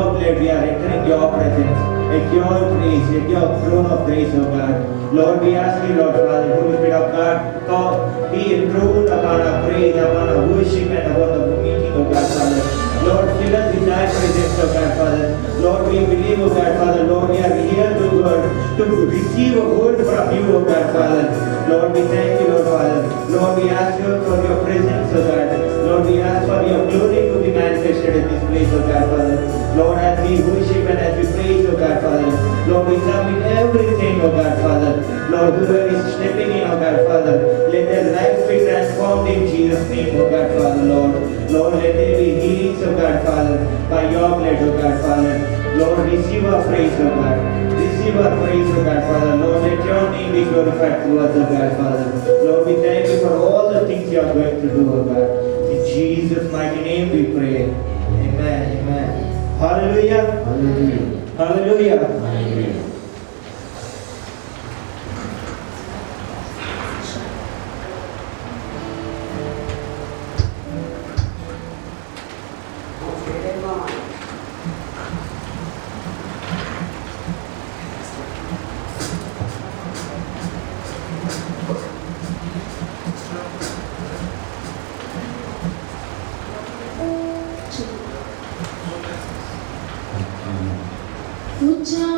your blood, we are entering your presence. At your grace, at your throne of grace, O God. Lord, we ask you, Lord Father, Holy Spirit of God, God, be enthroned upon our praise, upon our worship, and upon the meeting, O God, Father. Lord, fill us with thy presence, O God, Father. Lord, we believe, O God, Father. Lord, we are here to receive a word from you, O God, Father. Lord, we thank you, Lord Father. Lord, we ask you for your presence, O God. Lord, we ask for your glory to be manifested in this place, O God, Father. Lord, as we worship and as we praise, O God, Father. Lord, we submit everything, O God, Father. Lord, whoever is stepping in, O God, Father, let their lives be transformed in Jesus' name, O God, Father, Lord. Lord, let there be healings, O God, Father, by your blood, O God, Father. Lord, receive our praise, O God. Receive our praise, O God, Father. Lord, let your name be glorified to us, O God, Father. Lord, we thank you for all the things you are going to do, O God. In Jesus' mighty name we pray. Amen. Amen. Hallelujah. Hallelujah. Hallelujah. Hallelujah.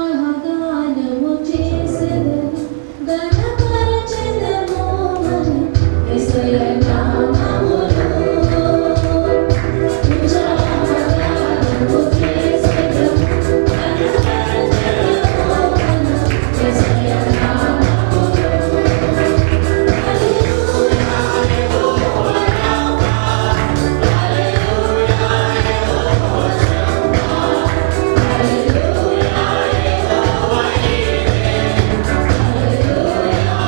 ఉత్సాహగానము చేసెదను గణపరచెదము మరి యేసయ్య నామములో ఉత్సాహగానము చేసెదను గణపరచెదము మరి యేసయ్య నామములో హల్లెలూయా హల్లెలూయా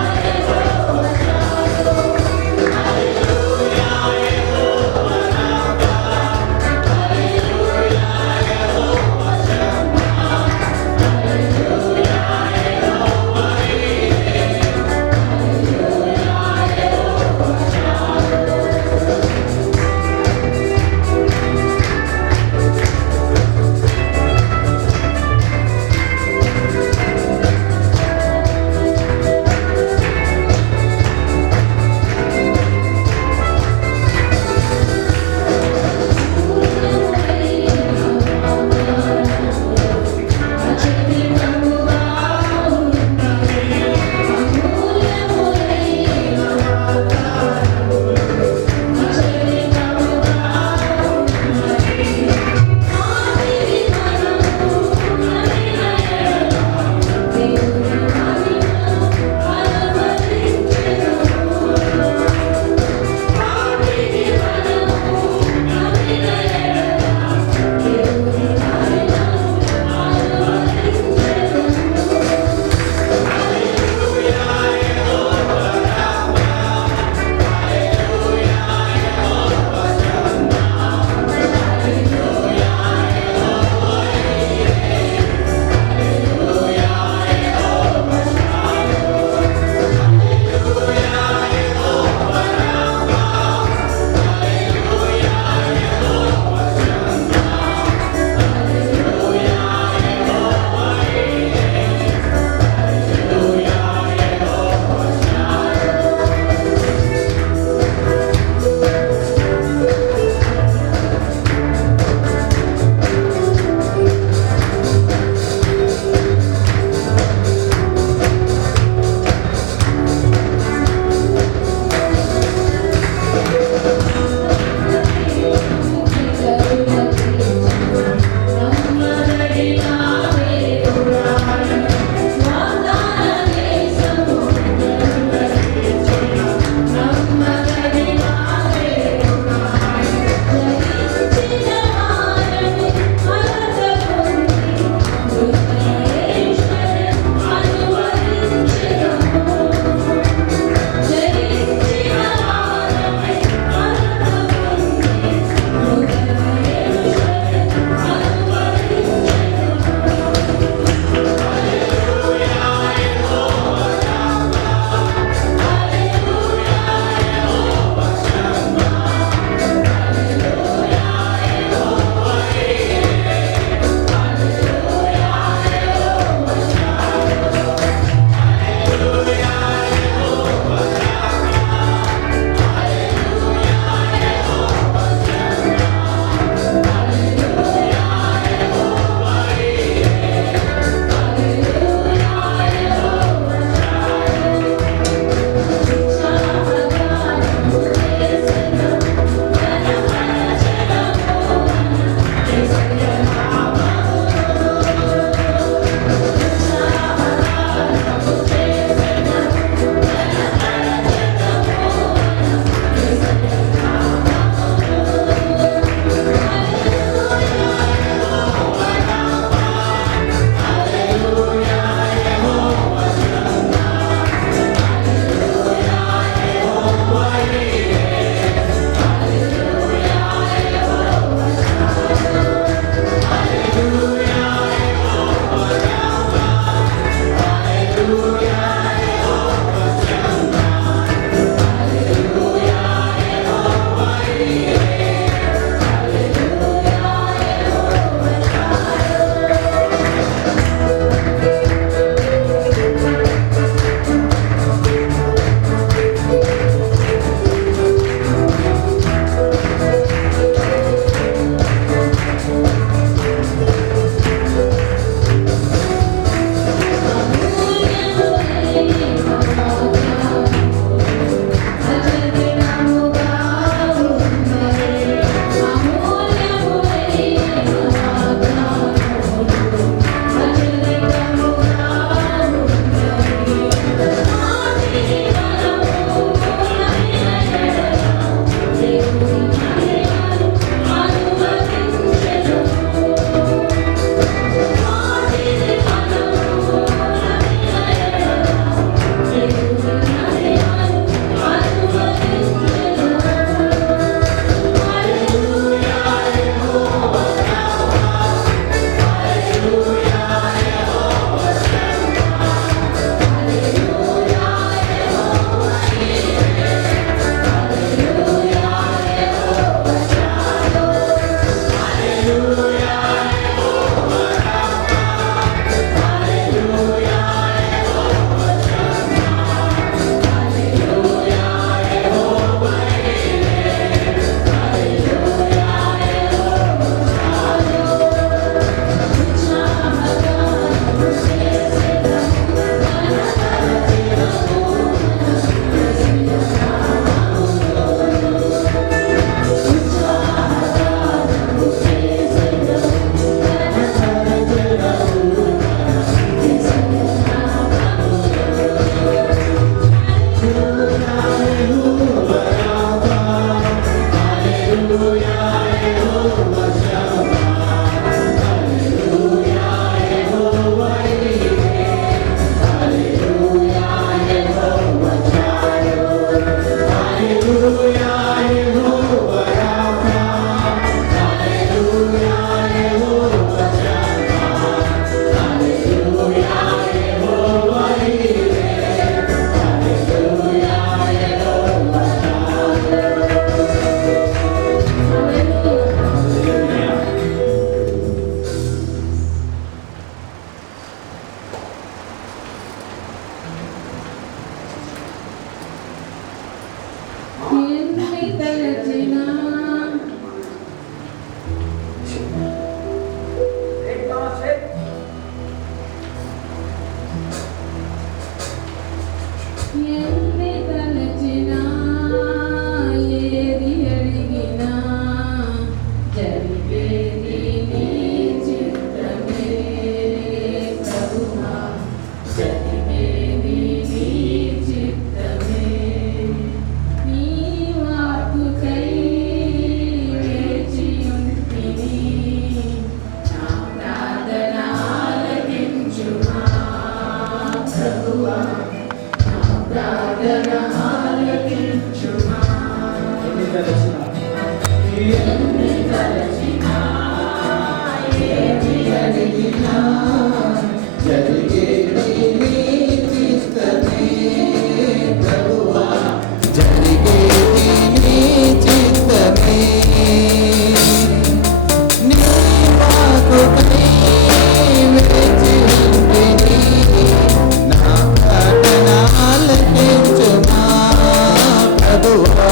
ప్రభువా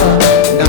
నా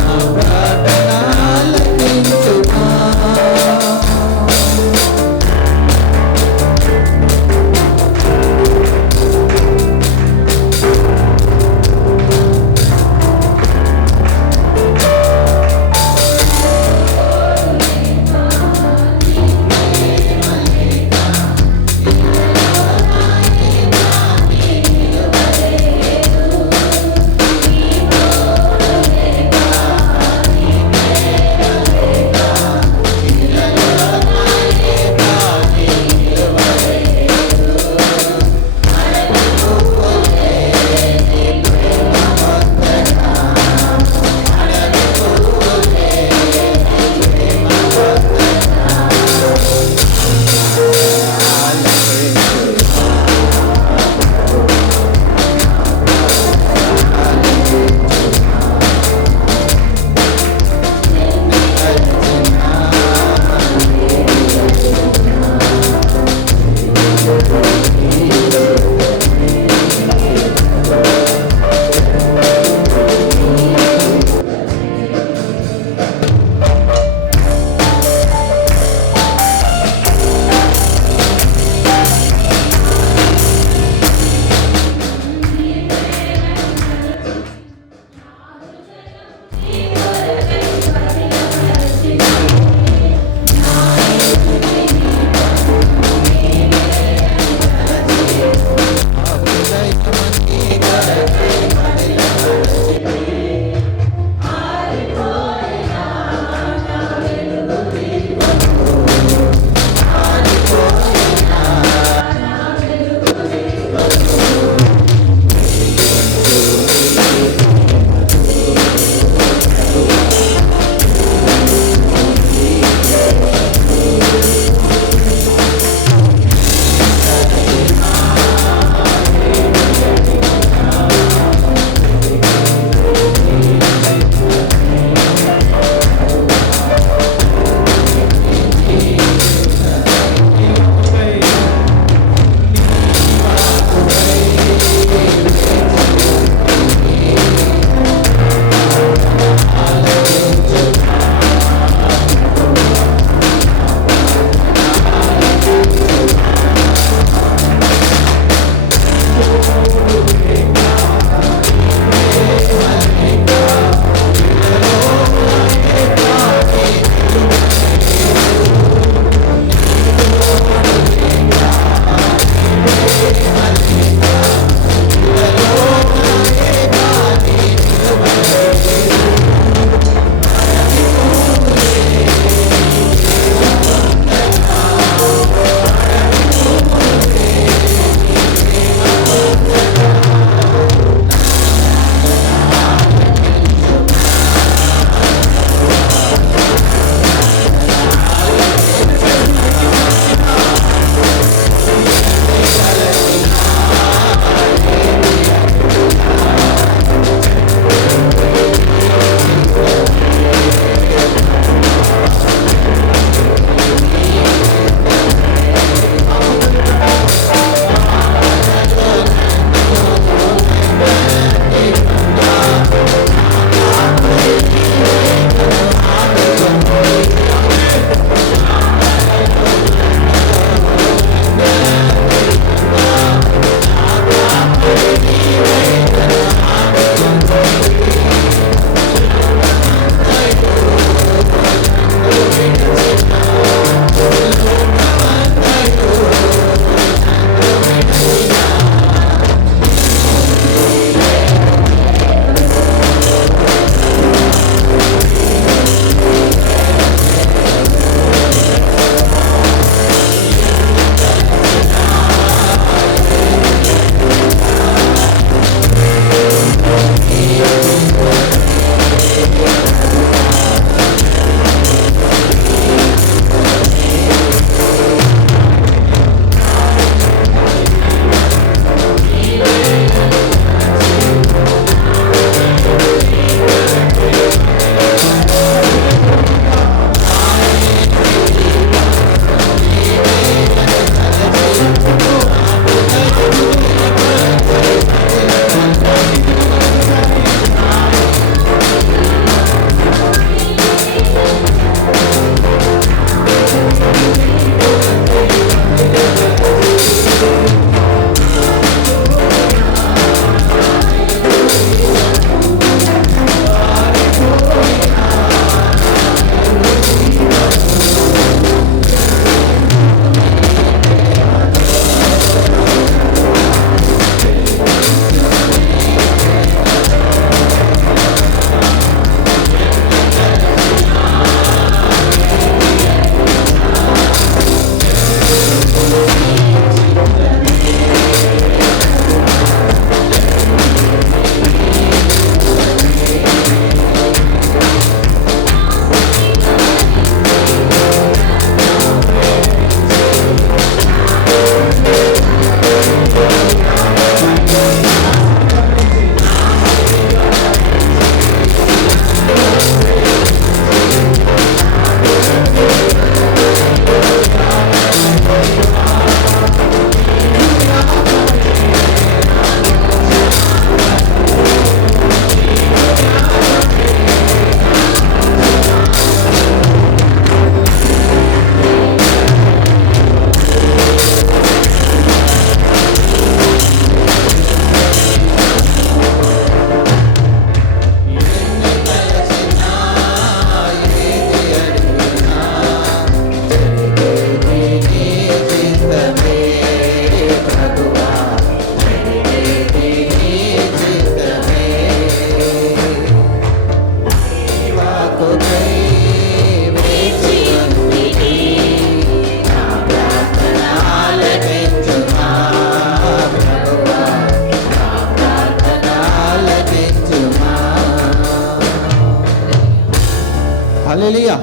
హల్లెలూయా,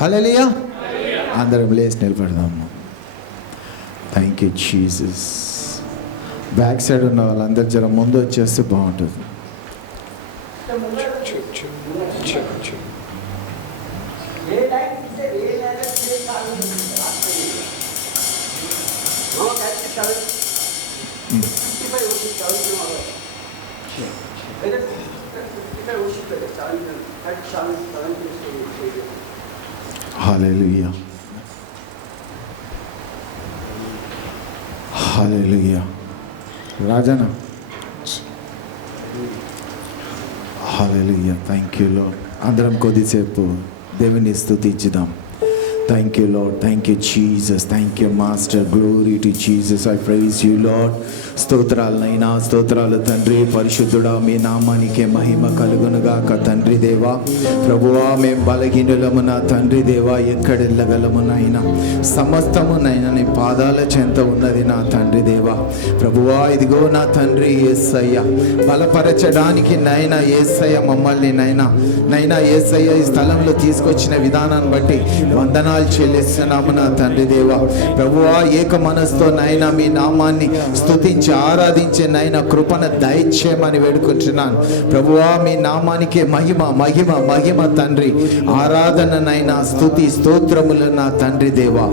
hallelujah. అందరం లేచి నిలబడదాము. Thank you Jesus. Back side ఉన్న వాళ్ళందరూ జర ముందు వచ్చేస్తే బాగుంటుంది. Hallelujah, hallelujah. రాజనా, హల్లెలూయా. Thank you Lord. అందరం కొద్దిసేపు దేవుని స్తుతించుదాం. Thank you Lord, thank you Jesus, thank you master. Glory to Jesus, I praise you Lord. స్తోత్రాలనైనా, స్తోత్రాలు తండ్రి. పరిశుద్ధుడా, మీ నామానికే మహిమ కలుగునుగాక తండ్రి దేవా. ప్రభువా, మేము బలహీనులము నా తండ్రి దేవా. ఎక్కడెళ్ళగలము నాయనా, సమస్తము నైనా నీ పాదాల చెంత ఉన్నది నా తండ్రి దేవా. ప్రభువా, ఇదిగో నా తండ్రి యేసయ్య, బలపరచడానికి నైనా యేసయ్య మమ్మల్ని నైనా యేసయ్య ఈ స్థలంలో తీసుకొచ్చిన విధానాన్ని బట్టి వందనాలు చెల్లిస్తున్నాము నా తండ్రి దేవా. ప్రభువా, ఏక మనసుతో నైనా మీ నామాన్ని స్తుతించి ఆరాధించే నైనా కృపణ దయచేయమని వేడుకుంటున్నాను. ప్రభువా, మీ నామానికే మహిమ మహిమ మహిమ తండ్రి. ఆరాధన నైనా, స్తుతి స్తోత్రములు నా తండ్రి దేవా.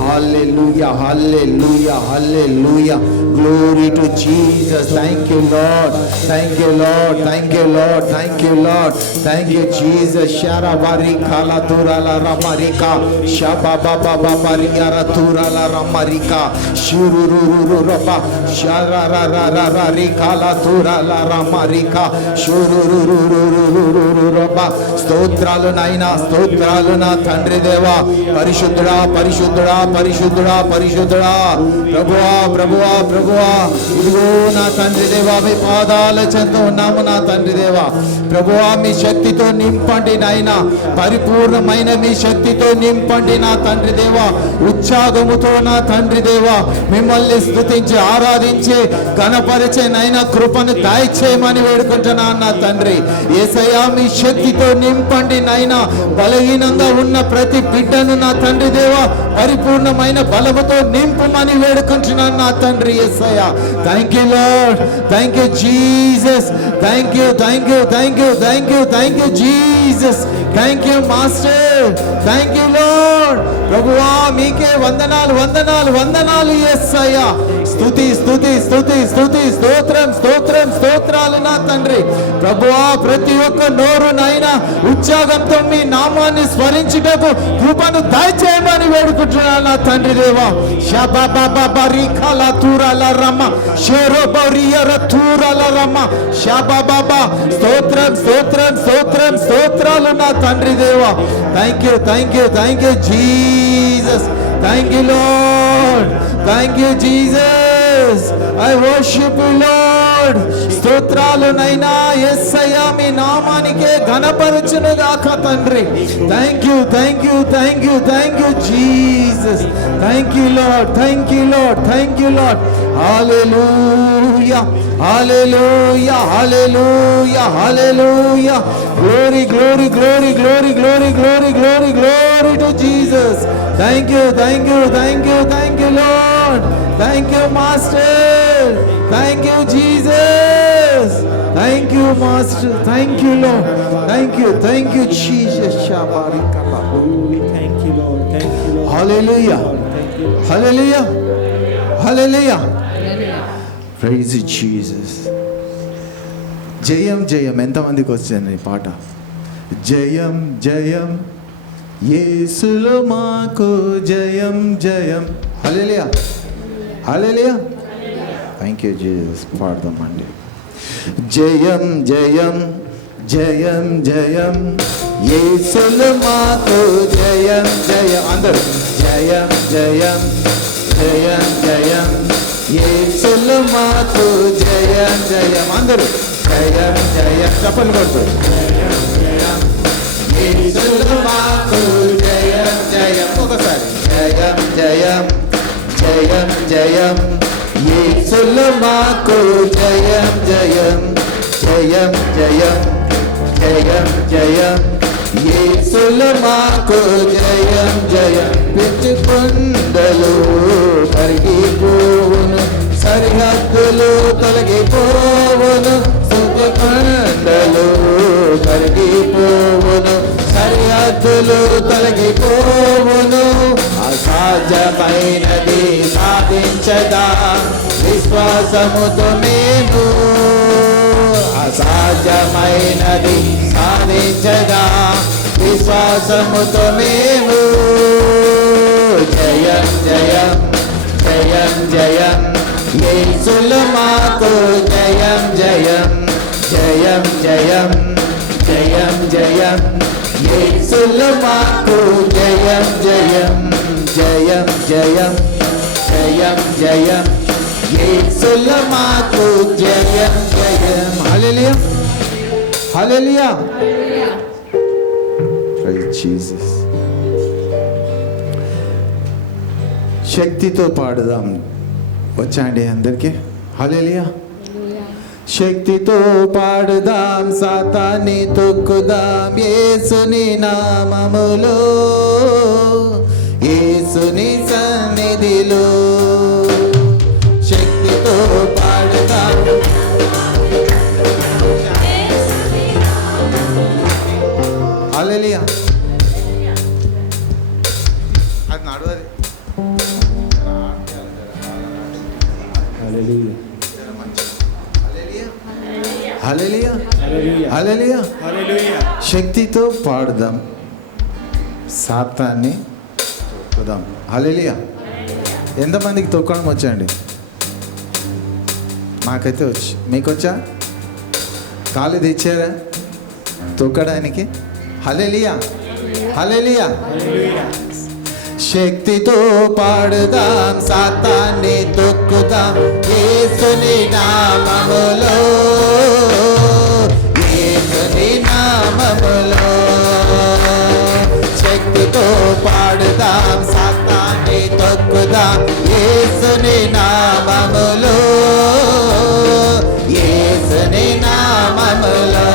హల్లెలూయా, hallelujah, hallelujah. Glory to Jesus. Thank you Lord, thank you Lord, thank you Lord, thank you Lord, thank you Jesus. Shara bari kala turala ramarika, shaba baba baba riara turala ramarika, shurururu roba, shara ra ra ra ra rikala turala ramarika, shurururu roba. స్తోత్రాలు నాయనా, స్తోత్రాలు నా తండ్రి దేవా. పరిశుద్ధుడా, పరిశుద్ధుడా, పరిశుద్ధుడా, పరిశుద్ధుడా. ప్రభువా, ప్రభువా, ప్రభువా. ఇదిగో నా తండ్రి దేవా, మీ పాదాల చెంత ఉన్నాము నా తండ్రి దేవా. ప్రభువా, మీ శక్తితో నింపండి నాయనా, పరిపూర్ణమైన మీ శక్తితో నింపండి నా తండ్రి దేవా. ఉత్సాహముతో నా తండ్రి దేవా మిమ్మల్ని స్తుతించి ఆరాధించి ఘనపరిచే నైనా కృపను దయచేయమని వేడుకుంటున్నాను నా తండ్రి. యేసయ్యా, మీ శక్తితో నింపండి నైనా. బలహీనంగా ఉన్న ప్రతి బిడ్డను నా తండ్రి దేవా పరిపూర్ణమైన బలముతో నింపమని వేడుకుంటున్నాను నా తండ్రి యేసయ్యా. Thank you Lord, thank you Jesus, thank you, thank you, thank you, thank you, thank you Jesus, thank you master, thank you Lord. ప్రభువా, మీకే వందనాలు, వందనాలు, వందనాలు యేసయ్యా. స్తుతి స్తుతి స్తుతి స్తుతి, స్తోత్రం స్తోత్రం స్తోత్రాలు నా తండ్రి. ప్రభువా, ప్రతి ఒక్క నోరు నైనా ఉత్సాహంతో మీ నామాన్ని స్మరించుటకు కృపను దయచేయమని వేడుకుంటున్నాను నా తండ్రి దేవా. షబాబాబారికల తూరల రమ, షెరోబరియర తూరల రమ, షబాబాబా. స్తోత్రం స్తోత్రం స్తోత్రం స్తోత్రాలు నా తండ్రి దేవా. Thank you, thank you, thank you Jesus, thank you Lord, thank you Jesus. I worship you lord. స్తోత్రాలు నైనా యేసయ్యా మీ నామానికే ఘనపరచును గాక తండ్రి. Thank you, thank you, thank you, thank you Jesus. Thank you Lord, thank you Lord, thank you lord. Hallelujah, hallelujah, hallelujah, hallelujah. Glory, glory, glory, glory, glory, glory, glory, glory to Jesus. Thank you, thank you, thank you, thank you Lord. Thank you master, thank you Jesus, thank you master, thank you Lord, thank you, thank you Jesus. షాబారికల్లా. Thank you Lord, thank you Lord. Hallelujah, hallelujah, hallelujah. Praise Jesus. జయం జయం. ఎంతమందికి వచ్చింది ఈ పాట? జయం జయం యేసులో మాకు జయం జయం. Hallelujah, hallelujah. Thank you Jesus. పాడదామండి. జయం జయం జయం జయం యేసులో మాకు జయం జయం. అందరూ జయం జయం జయం జయం యేసులో మాకు జయం జయం. అందరూ జయం జయం. చప్పట్లు కొడుతూ యేసులో మాకు జయం జయం. ఒకసారి జయం జయం జయం జయం యేసులో మాకు జయం జయం. జయం జయం జయం జయం యేసులు మాకు జయం జయం పిచ్చి కొండలు కరిగిపోవును సరిహద్దులు తొలగిపోవును స్తుతి కొండలు కరిగిపోవును సరిహద్దులు తొలగిపోవును అసాధ్యమైనది సాధించదా విశ్వాసముతో మేము అసాధ్యమైనది సాధించదా విశ్వాసముతో మేము జయం జయం జయం జయం యేసులు మాకు జయం జయం జయం జయం జయం జయం యేసులు మాకు జయం జయం జయం జయం జయం జయం యేసులు మాకు జయం జయం హల్లెలూయా హల్లెలూయా ప్రైజ్ జీసస్ శక్తితో పాడుదాం వచ్చాండి అందరికీ హల్లెలూయా శక్తితో పాడుదాం సాతాన్ని తొక్కుదాం యేసుని నామములో యేసుని సన్నిధిలో శక్తితో పాడుదాం హల్లెలూయా అది నడవది Hallelujah. హల్లెలూయా Hallelujah. హల్లెలూయా Hallelujah. శక్తితో పాడుదాం సాతాన్ని తొక్కుదాం హల్లెలూయా ఎంతమందికి తొక్కడం వచ్చండి నాకైతే వచ్చి మీకు వచ్చా కాలు తెచ్చారా తొక్కడానికి హల్లెలూయా హల్లెలూయా Hallelujah. శక్తితో పాడుదాం సాతాన్ని తొక్కుదాం యేసుని నామములో యేసుని నామములో శక్తితో పాడుదాం సాతాన్ని తొక్కుదాం యేసుని నామములో యేసుని నామములో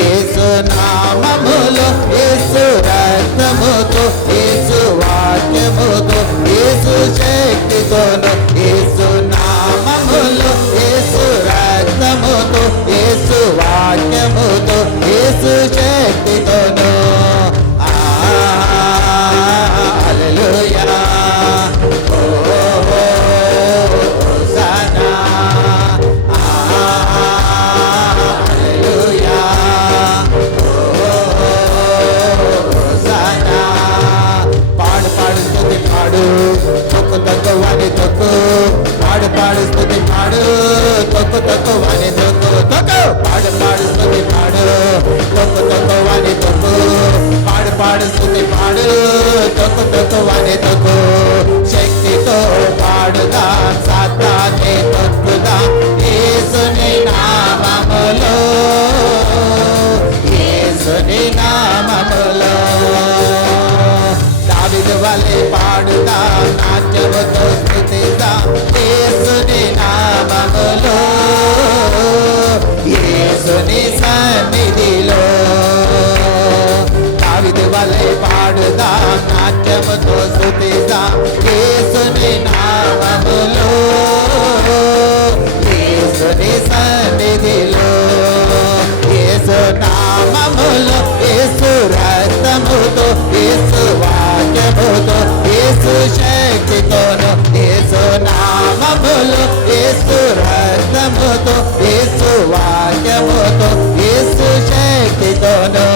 యేసు నామములో యేసు రక్తముతో యేసు వాక్యముతో యేసు శక్తితోను యేసు నామములో యేసు రక్తముతో యేసు వాక్యముతో యేసు శక్తితోను హల్లెలూయా ఓ హోసన్నా హల్లెలూయా హోసన్నా పాడు పాడు స్తుతి పాడు తొక్కు తొక్కు వాని తొక్కు పాడు పాడు స్తుతి పాడు తొక్కు తొక్కు వాని తొక్కు తొక్కు పాడు పాడు స్తుతి పాడు తొక్కు తొక్కు వాని తొక్కు పాడు పాడు స్తుతి పాడు తొక్కు తొక్కు వాని తొక్కు శక్తితో పాడుదాం సాతాన్ని తొక్కుదాం యేసుని నామములో యేసుని నామములో దావీదు వలె పాడుదాం నాట్యముతో స్తుతిద్దాం యేసుని నామములో యేసుని సన్నిధిలో దావీదు వలె పాడుదాం నాట్యముతో స్తుతిద్దాం యేసుని నామములో యేసుని సన్నిధిలో యేసు నామములో యేసు రక్తముతో యేసు వాక్యముతో యేసు శక్తితోను యేసు నామములో యేసు రక్తముతో యేసు వాక్యముతో యేసు శక్తితోను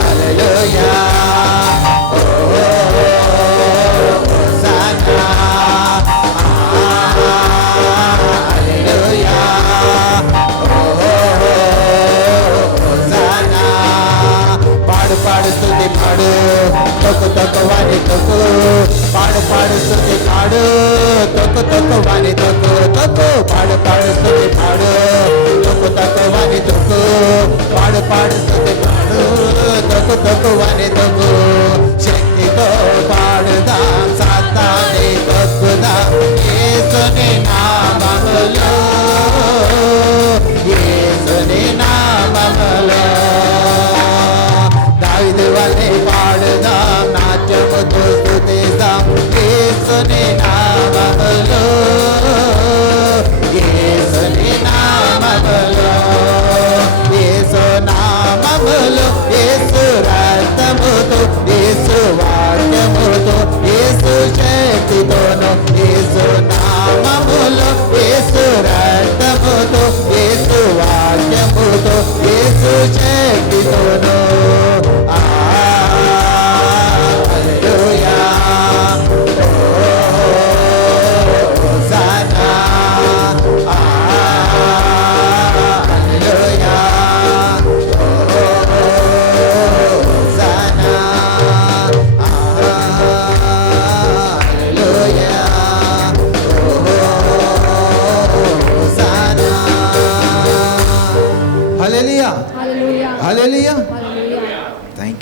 హల్లెలూయా ఓ హోసన్నా హల్లెలూయా ఓ హోసన్నా పాడు పాడు స్తుతి పాడు తొక్కు తొక్కు వాని తొక్కు పాడు పాడు స్తుతి పాడు తొక్కు తొక్కు వాని తొక్కు తొక్కు పాడు పాడు స్తుతి పాడు తొక్కు తొక్కు వాని తొక్కు పాడు పాడు స్తుతి పాడు తొక్కు తొక్కు వాని తొక్కు శక్తితో పాడుదాం సాతాన్ని తొక్కుదాం యేసుని నామములో యేసుని నామములో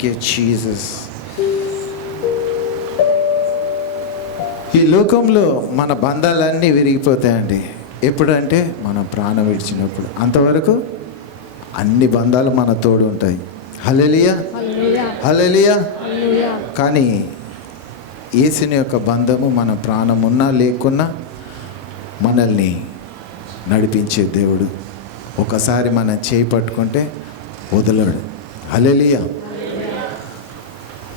యూ జీసస్. ఈ లోకంలో మన బంధాలన్నీ విరిగిపోతాయండి. ఎప్పుడంటే మనం ప్రాణం విడిచినప్పుడు. అంతవరకు అన్ని బంధాలు మన తోడు ఉంటాయి. హల్లెలూయా, హల్లెలూయా. కానీ యేసుని యొక్క బంధము మన ప్రాణం ఉన్నా లేకున్నా మనల్ని నడిపించే దేవుడు. ఒకసారి మనం చేయి పట్టుకుంటే వదలడు. హల్లెలూయా.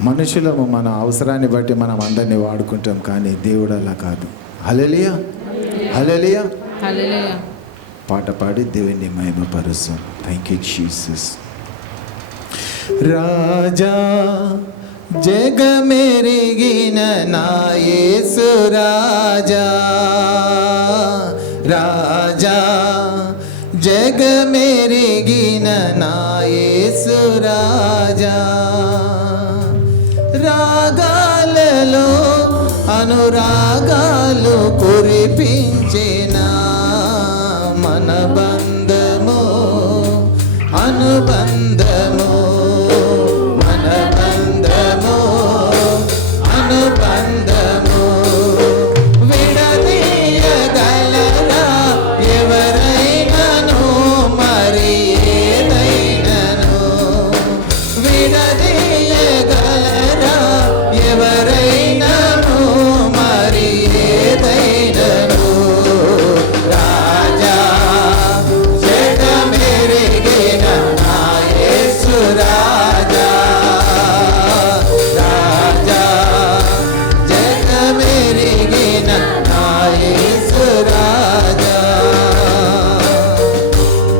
మనుషులము మన అవసరాన్ని బట్టి మనం అందరినీ వాడుకుంటాం, కానీ దేవుడు అలా కాదు. హల్లెలూయా, హల్లెలూయా. పాట పాడి దేవుని మహిమపరుస్తాం. Thank you Jesus. రాజా జగమెరిగిన నా యేసు రాజా, రాజా జగమెరిగిన నా యేసు రాజా, రాగాలలో అనురాగాలు కురిపించిన మన బంధము అనుబంధము, మన బంధము అనుబంధము, విడదీయగలరా ఎవరైనను మరి ఏదైనను, విడదీయగలరా ఎవరైనను మరి ఏదైనను, రాజా జగమెరిగిన నా యేసు రాజా, రాజా జగమెరిగిన నా యేసు రాజా,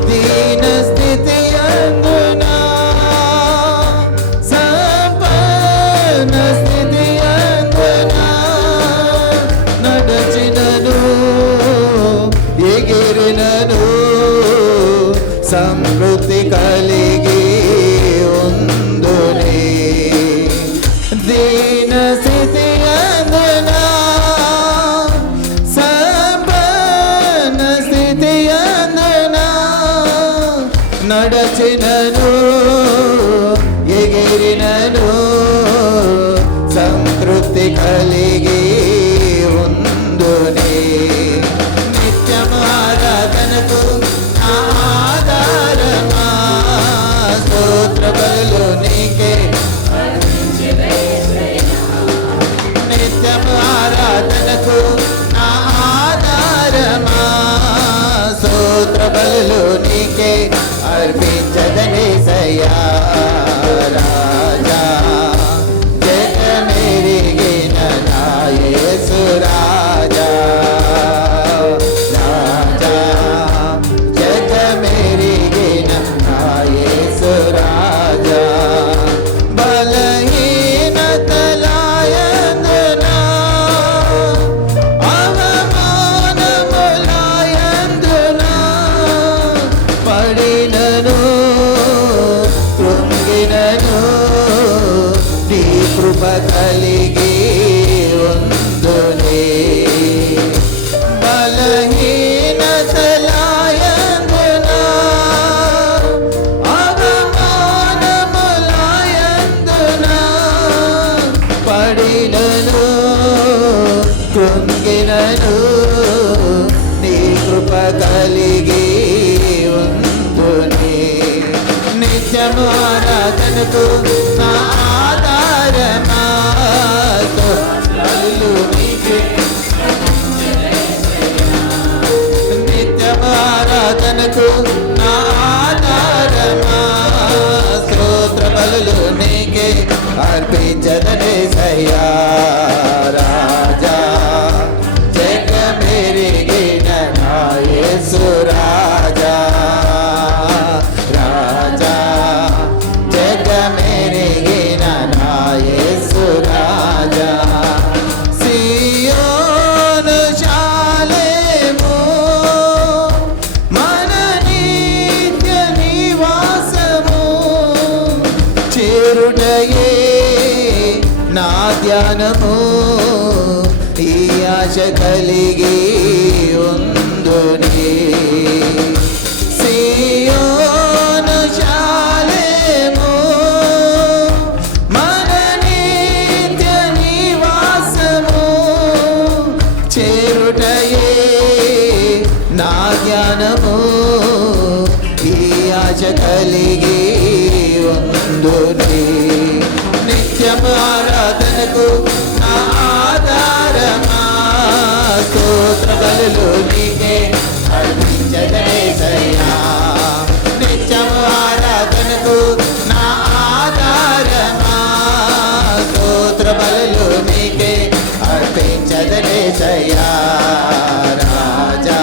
దీన స్థితి అందునా సంపన్న స్థితి అందునా నడచినను ఎగిరినను సమృద్ధి కలిగి ఉందునే, దీన స్థితి అందునా సంపన్న స్థితి అందునా నడచినను ఎగిరినను సంతృప్తి కలిగి ఉందునే, నిత్యమారాధనకు ఆధారమా స్తోత్ర బలులు నీకే, నిత్యమారాధనకు ఆధారమా స్తోత్ర బలులు నీకే అర్పించదనేసయ్యా, రాజా జగమెరిగిన నా యేసు రాజా, రాజా జగమెరిగిన నా యేసు రాజా, బలహీనతలాయందునా అవమానములాయందునా పడినను కృంగినను నీ కృప కలిగి ఉందునే, బలహీనతలాయందునా అవమానములాయందునా పడినను కృంగినను నీ కృప కలిగి ఉందునే, నిత్యము ఆరాధనకు నా ఆధారమా స్తోత్రాలు నీకే, నిత్యము ఆరాధనకు నా ఆధారమా స్తోత్ర బలులు నీకే అర్పించదనేసయ్యా, రాజా జగమెరిగిన నా యేసు రాజా, రాజా జగమెరిగిన నా యేసు రాజా, సియోను శాలేము మన నిత్య నివాసము చేరుటయే నా ధ్యానము, ఈ ఆశ కలిగి ఉందునే, సియోను శాలేము మనము ఈ ఆశ కలిగి ఉందుని. నిత్యం ఆరాధనకు నా ఆధారమా, స్తోత్ర బలులు నీకే అర్పించదనేసయ్యా. నిత్యం ఆరాధనకు నా ఆధారమా, స్తోత్ర బలులు నీకే అర్పించదనేసయ్యా. రాజా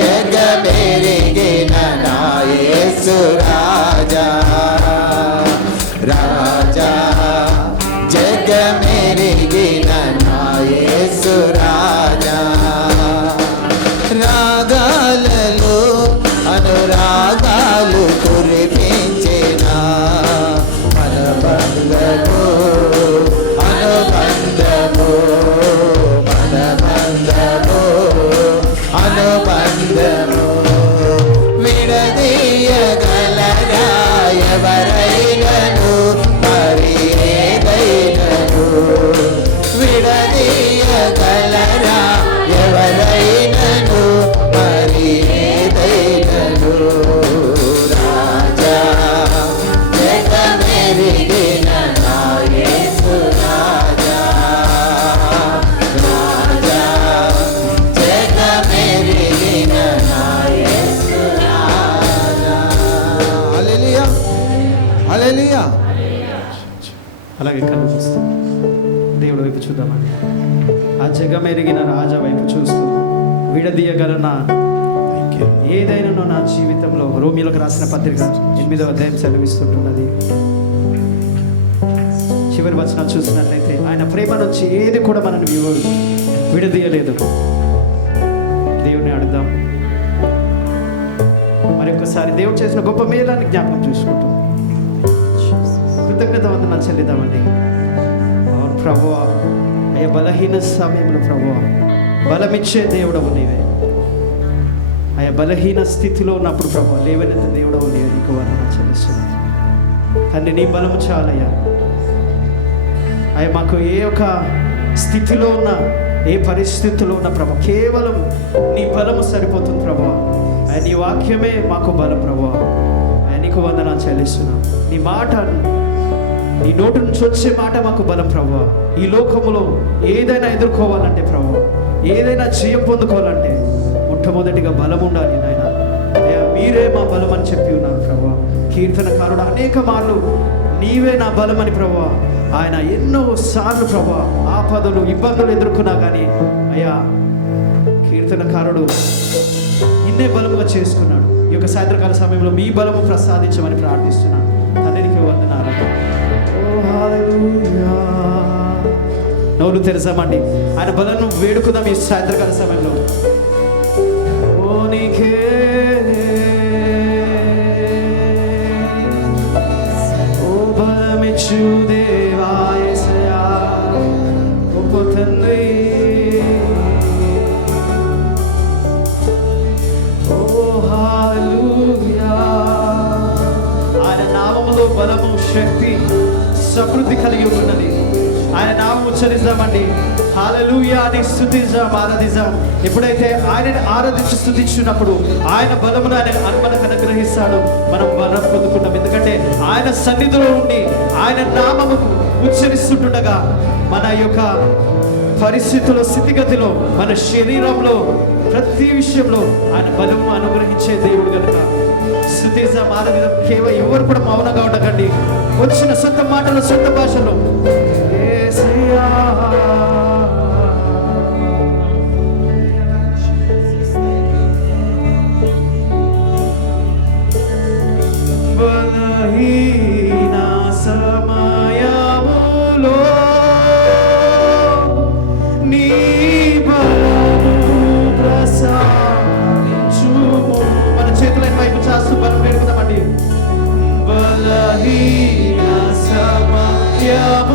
జగమెరిగిన నా యేసు రాజా, రాజా జగమెరిగిన నా యేసు రాజా. రాగాలలో అనురాగాలు కురిపించిన మనబంధము, అనుబంధము, మనబంధము, అనుబంధము. విడదీయగలరా ఎవరైనను మరి ఏదైనను, విడదీయగలరా ఎవరైనను మరి ఏదైనను. రాజా జగమెరిగిన నా యేసు రాజా, రాజా జగమెరిగిన నా యేసు రాజా. హల్లెలూయా, హల్లెలూయా. అలాగే కళ్ళు చూస్తూ దేవుడి వైపు చూద్దామండి. ఆ జగమెరిగిన రాజా వైపు చూస్తూ విడదీయగలనా ఏదైనా నా జీవితంలో. రోమియోలకు రాసిన పత్రిక 8వ అధ్యాయం సెలవిస్తుంటున్నది. చివరి వచనాలు చూసినట్లయితే ఆయన ప్రేమ నుంచి ఏది కూడా మనల్ని విడదీయలేదు. దేవుని అడుగుదాం. మరి ఒక్కసారి దేవుడు చేసిన గొప్ప మేలాన్ని జ్ఞాపకం చూసుకుంటాం. కృతజ్ఞత వందనాలు చెల్లిద్దామండి. అవును ప్రభువా, అయ్యా బలహీన సమయంలో ప్రభువా బలమిచ్చే దేవుడవు నీవే. అయ్యా బలహీన స్థితిలో ఉన్నప్పుడు ప్రభు లేవనెత్త దేవుడవు నీవే. నీకు వందనాలు చెల్లిస్తున్నాను తండ్రి. నీ బలము చాలయ్యా. అయ్యా మాకు ఏ ఒక స్థితిలో ఉన్న, ఏ పరిస్థితిలో ఉన్న ప్రభు కేవలం నీ బలము సరిపోతుంది ప్రభు. అయ్యా నీ వాక్యమే మాకు బలం ప్రభు. అయ్యా నీకు వందనాలు చెల్లిస్తున్నాం. నీ మాట, నీ నోటి నుంచి వచ్చే మాట మాకు బలం ప్రభు. ఈ లోకములో ఏదైనా ఎదుర్కోవాలంటే ప్రభు, ఏదైనా జయం పొందుకోవాలంటే మొట్టమొదటిగా బలం ఉండాలి నాయన. అయ్యా మీరే మా బలం అని చెప్పి ఉన్నారు ప్రభు. కీర్తనకారుడు అనేక మార్లు నీవే నా బలం అని ప్రభు ఆయన ఎన్నో సార్లు ప్రభు ఆపదలు ఇబ్బందులు ఎదుర్కొన్నా కానీ అయ్యా కీర్తనకారుడు ఇన్నే బలముగా చేసుకున్నాడు. ఈ యొక్క సాయంత్రకాల సమయంలో మీ బలము ప్రసాదించమని ప్రార్థిస్తున్నాను. తండ్రికి వందనాలు. నోరు తెరసామండి. ఆయన బలను వేడుకుందాం ఈ సాయంత్రకాల సమయంలో. ఓ నీకే ఓ బలమిచ్చు దేవా యేసయ్యా, గొప్ప తండ్రి. ఓ హల్లెలూయా. ఆయన నామములో బలము, శక్తి, సమృద్ధి కలిగి ఉన్నది. ఆయన నామం ఉచ్చరిద్దామండి. హల్లెలూయా అని స్తుతిద్దాం, ఆరాధిద్దాం. ఎప్పుడైతే ఆయనని ఆరాధించి స్తుతించినప్పుడు ఆయన బలమును ఆయన మనకు అనుగ్రహిస్తాడు. మనం బలం పొందుకుంటాం. ఎందుకంటే ఆయన సన్నిధిలో ఉండి ఆయన నామము ఉచ్చరిస్తుండగా మన యొక్క పరిస్థితుల్లో, స్థితిగతిలో, మన శరీరంలో ప్రతి విషయంలో ఆయన బలము అనుగ్రహించే దేవుడు కనుక స్తుతిద్దాం, ఆరాధిద్దాం. కేవలం ఎవరు కూడా మౌనంగా ఉండకండి. వచ్చిన సొంత మాటలు, సొంత భాషలో యేసయ్యా బలహీన సమయములో నీ బలము ప్రసాదించుము. మన చేతులైన వైపు చేస్తూ బలం వేడుకుందామండి. బలహీన సమయములో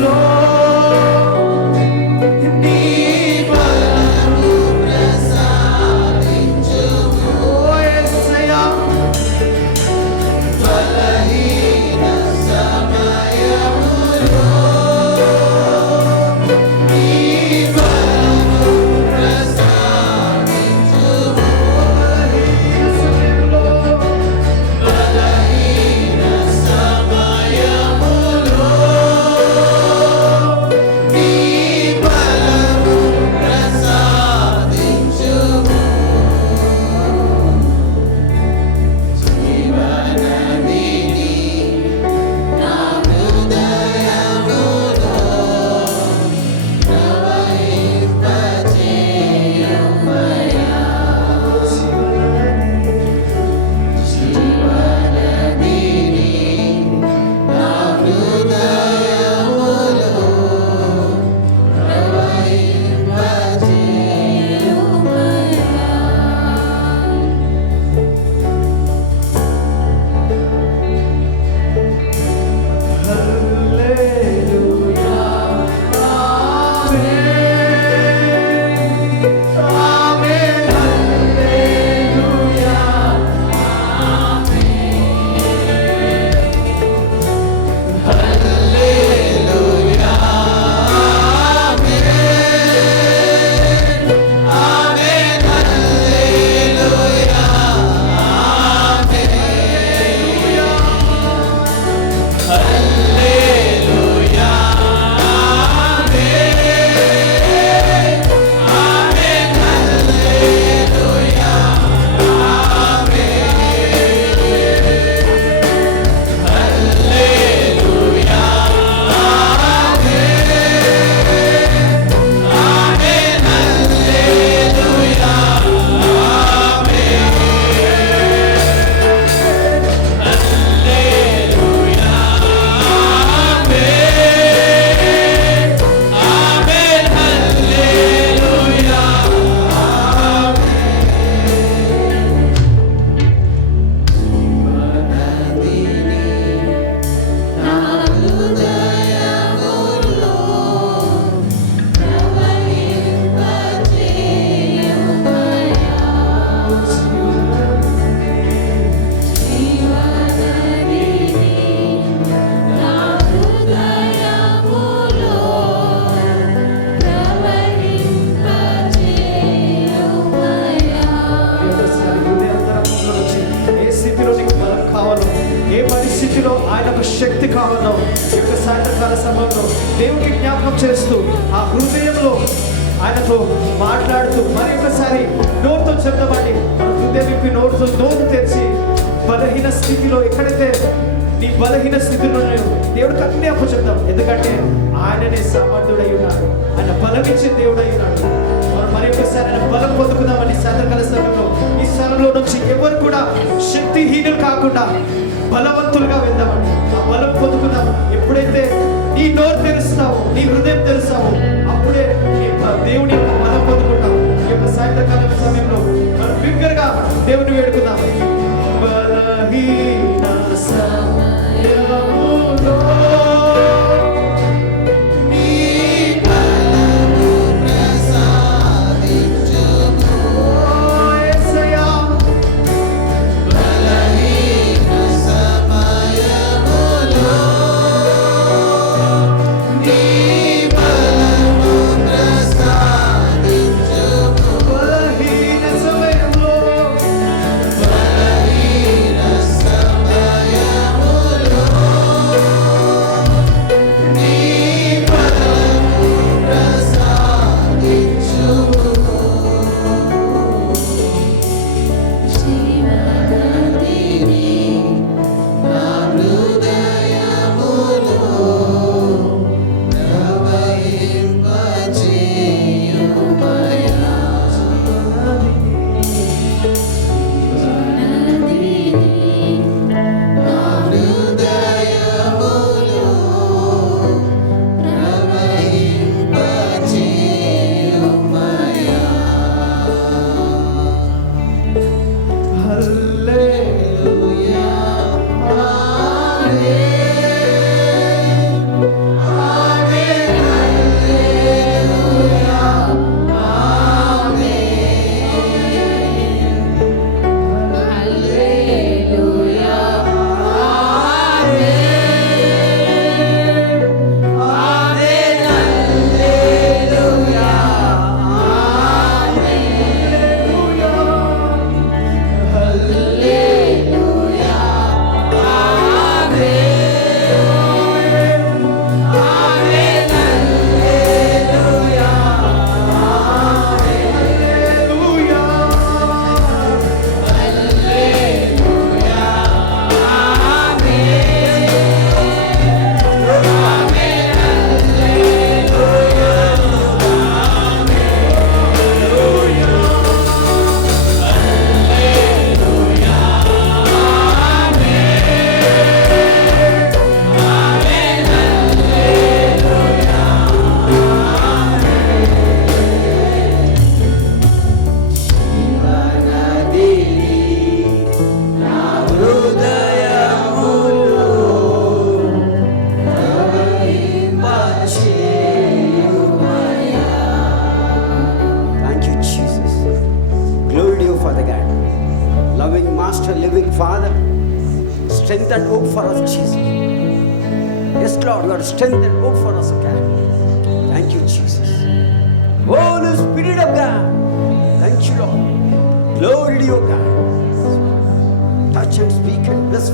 సమయంలో నీ బలము ప్రసాదించుము. ఓ యేసయ్యా, బలహీన సమయములో నీ బలము ప్రసాదించుము. బలహీన సమయంలో, బలహీన సమయములో నీ బలము ప్రసాదించుము. జీవనదిని నా హృదయములో ప్రవహింపజేయుమయ్యా. జీవనదిని నా హృదయములో ప్రవహింపజేయుమయ్యా. హల్లెలూయా, ఆమేన్, ఆమేన్, హల్లెలూయా, హల్లెలూయా, ఆమేన్, ఆమేన్, హల్లెలూయా, హల్లెలూయా, ఆమేన్, హల్లెలూయా, హల్లెలూయా, ఆమేన్, హల్లెలూయా, హల్లెలూయా, ఆమేన్, హల్లెలూయా. నా హృదయములో ప్రవహింపజేయుమయ్యా. జీవనదిని నా హృదయములో ప్రవహింపజేయుమయ్యా. ఒకసారి హృదయాంతరంగంలో నుంచి ఏ స్థితిలో నీకు బలం కావాలో, ఏ పరిస్థితిలో ఆయనకు శక్తి కావాలో ఈ యొక్క సాయంత్రకాల సమయంలో దేవునికి జ్ఞాపకం చేస్తూ ఆ హృదయంలో ఆయనతో మాట్లాడుతూ మరి ఒకసారి నోరుతో చెప్తామండి. మన హృదయం విప్పి నోరుతో నోరు తెరిచి బలహీన స్థితిలో ఎక్కడైతే నీ బలహీన స్థితిలో దేవుడికి అన్ని అప్పచెప్తాం. ఎందుకంటే ఆయననే సమర్థుడై ఉన్నాడు, ఆయన బలమిచ్చే దేవుడై ఉన్నాడు. మనం మరి ఒకసారి ఆయన బలం పొందుకుందామని సాయంత్రకాల సమయంలో ఈ స్థలంలో నుంచి ఎవరు కూడా శక్తిహీనులు కాకుండా బలవంతులుగా వెళ్దామండి. ఆ బలం పొందుకుందాం. ఎప్పుడైతే నీ నోరు తెరుస్తావో, నీ హృదయం తెరుస్తావో, అప్పుడే నీ దేవుని యొక్క బలం పొందుకుంటాం. ఈ యొక్క సాయంత్రకాల సమయంలో మనం బిగ్గరగా దేవుని వేడుకుందాం. బలహీన సమయములో నీ బలము ప్రసాదించుము. ఓ యేసయ్యా, బలహీన సమయములో నీ బలము ప్రసాదించుము. బలహీన సమయంలో బలహీన సమయములో strength and hope for us, Jesus. Yes, Lord, you are strength and hope for us, okay? Thank you, Jesus. Holy Spirit of God, thank you, Lord. Glory to you, God. Touch and speak and bless.